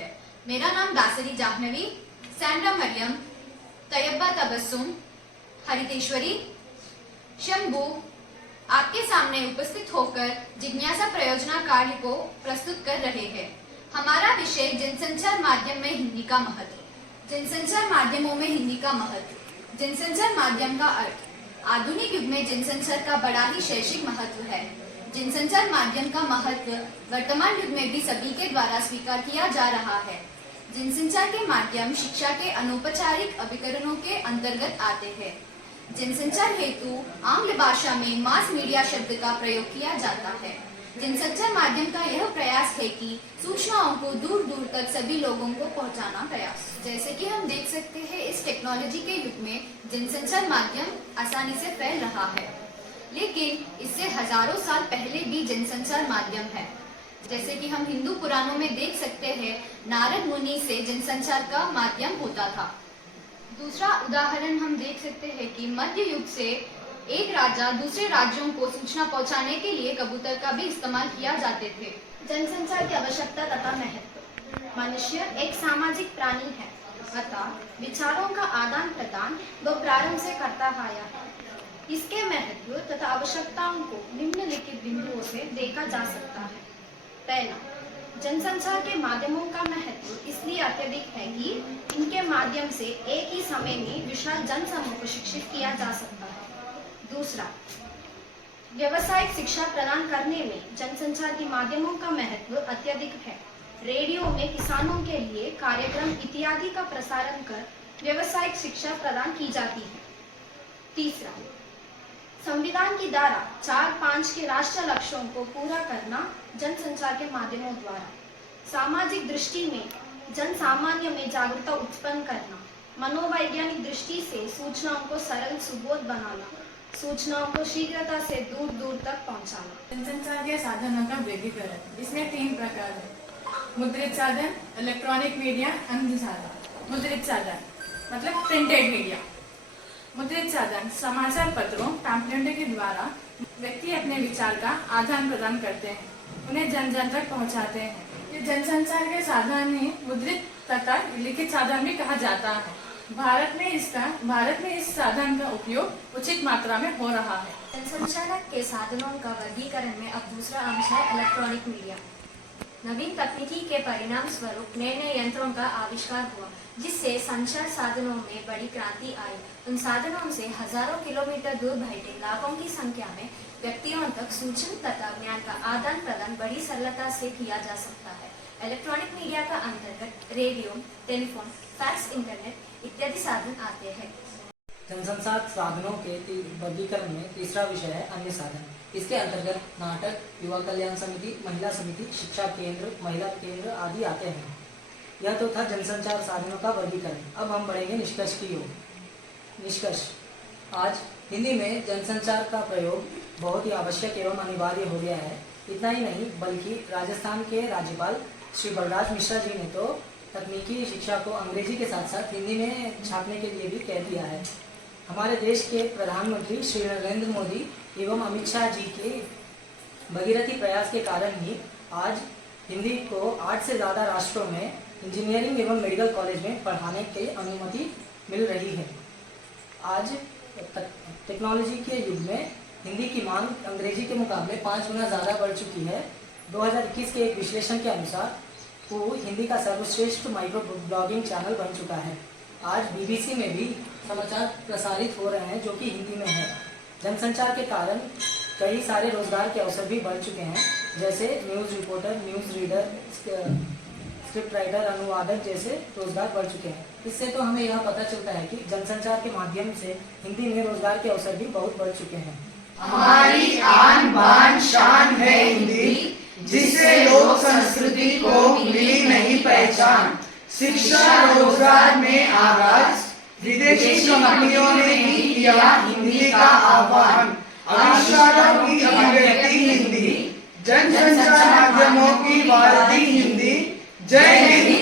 है। मेरा नाम दासरी जाह्नवी, सैंड्रा मरियम, तैयबा तबस्सुम, हरितेश्वरी, शंभू आपके सामने उपस्थित होकर जिज्ञासा प्रयोजना कार्य को प्रस्तुत कर रहे हैं। हमारा विषय जनसंचार माध्यम में हिंदी का महत्व। जनसंचार माध्यमों में हिंदी का महत्व। जनसंचार माध्यम का अर्थ। आधुनिक युग में जनसंचार का बड़ा ही शैक्षिक महत्व है। जनसंचार माध्यम का महत्व वर्तमान युग में भी सभी के द्वारा स्वीकार किया जा रहा है। जनसंचार के माध्यम शिक्षा के अनौपचारिक अभिकरणों के अंतर्गत आते हैं। जनसंचार हेतु आंग्ल भाषा में मास मीडिया शब्द का प्रयोग किया जाता है। जनसंचार माध्यम का यह प्रयास है कि सूचनाओं को दूर दूर तक सभी लोगों को पहुंचाना प्रयास। जैसे कि हम देख सकते हैं, इस टेक्नोलॉजी के युग में जनसंचार माध्यम आसानी से फैल रहा है, लेकिन इससे हजारों साल पहले भी जनसंचार माध्यम है। जैसे कि हम हिंदू पुराणों में देख सकते हैं, नारद मुनि से जनसंचार का माध्यम होता था। दूसरा उदाहरण हम देख सकते हैं कि मध्य युग से एक राजा दूसरे राज्यों को सूचना पहुंचाने के लिए कबूतर का भी इस्तेमाल किया जाते थे। जनसंचार की आवश्यकता तथा महत्व। मनुष्य एक सामाजिक प्राणी है, अतः विचारों का आदान प्रदान वो प्रारंभ से करता आया है। इसके महत्व तथा आवश्यकताओं को निम्नलिखित बिंदुओं से देखा जा सकता है। पहला, जनसंचार के माध्यमों का महत्व इसलिए अत्यधिक है कि इनके माध्यम से एक ही समय में विशाल जनसमूह को शिक्षित किया जा सकता है। दूसरा, व्यावसायिक शिक्षा प्रदान करने में जनसंचार के माध्यमों का महत्व अत्यधिक है। रेडियो में किसानों के लिए कार्यक्रम इत्यादि का प्रसारण कर व्यावसायिक शिक्षा प्रदान की जाती है। तीसरा, संविधान की धारा 4-5 के राष्ट्रीय लक्ष्यों को पूरा करना जनसंचार के माध्यमों द्वारा। सामाजिक दृष्टि में जन सामान्य में जागरूकता उत्पन्न करना। मनोवैज्ञानिक दृष्टि से सूचनाओं को सरल सुबोध बनाना। सूचनाओं को शीघ्रता से दूर दूर तक पहुंचाना। जनसंचार के साधनों का वर्गीकरण। इसमें 3 प्रकार है: मुद्रित साधन, इलेक्ट्रॉनिक मीडिया, अन्य साधन। मुद्रित साधन मतलब प्रिंटेड मीडिया। मुद्रित साधन समाचार पत्रों, पैम्फलेटों के द्वारा व्यक्ति अपने विचार का आदान प्रदान करते हैं, उन्हें जन जन तक पहुंचाते हैं। ये जनसंचार के साधन ही मुद्रित तथा लिखित साधन भी कहा जाता है। भारत में इस साधन का उपयोग उचित मात्रा में हो रहा है। जनसंचार के साधनों का वर्गीकरण में अब दूसरा अंश है इलेक्ट्रॉनिक मीडिया। नवीन तकनीकी के परिणाम स्वरूप नए नए यंत्रों का आविष्कार हुआ, जिससे संचार साधनों में बड़ी क्रांति आई। उन साधनों से हजारों किलोमीटर दूर बैठे लाखों की संख्या में व्यक्तियों तक सूचना तथा ज्ञान का आदान प्रदान बड़ी सरलता से किया जा सकता है। इलेक्ट्रॉनिक मीडिया का अंतर्गत रेडियो, टेलीफोन, फैक्स, इंटरनेट इत्यादि साधन आते हैं। जनसंचार साधनों के वर्गीकरण में तीसरा विषय है अन्य साधन। इसके अंतर्गत नाटक, युवा कल्याण समिति, महिला समिति, शिक्षा केंद्र, महिला केंद्र आदि आते हैं। यह तो था जनसंचार साधनों का वर्गीकरण। अब हम बढ़ेंगे निष्कर्ष की ओर। निष्कर्ष: आज हिंदी में जनसंचार का प्रयोग बहुत ही आवश्यक एवं अनिवार्य हो गया है। इतना ही नहीं, बल्कि राजस्थान के राज्यपाल श्री बलराज मिश्रा जी ने तो तकनीकी शिक्षा को अंग्रेजी के साथ साथ हिंदी में छापने के लिए भी कह दिया है। हमारे देश के प्रधानमंत्री श्री नरेंद्र मोदी एवं अमित शाह जी के भगीरथी प्रयास के कारण ही आज हिंदी को 8 से ज़्यादा राष्ट्रों में इंजीनियरिंग एवं मेडिकल कॉलेज में पढ़ाने की अनुमति मिल रही है। आज टेक्नोलॉजी के युग में हिंदी की मांग अंग्रेजी के मुकाबले 5 गुना ज़्यादा बढ़ चुकी है। 2021 के एक विश्लेषण के अनुसार वो हिंदी का सर्वश्रेष्ठ माइक्रो ब्लॉगिंग चैनल बन चुका है। आज BBC में भी समाचार प्रसारित हो रहे हैं जो कि हिंदी में है। जनसंचार के कारण कई सारे रोजगार के अवसर भी बढ़ चुके हैं, जैसे news reporter, news reader, script writer, अनुवादक जैसे रोजगार बढ़ चुके हैं। इससे तो हमें यह पता चलता है कि जनसंचार के माध्यम से हिंदी में रोजगार के अवसर भी बहुत बढ़ चुके हैं। हमारी आन बान शान है हिंदी, जिससे लोक संस्कृति को मिली नहीं पहचान। शिक्षा रोजगार में आगाज विदेशी कंपनियों ने भी किया हिंदी का आह्वान। आविष्कारों की अभिव्यक्ति हिंदी, जनसंचार माध्यमों की वारधि हिंदी। जय हिंद।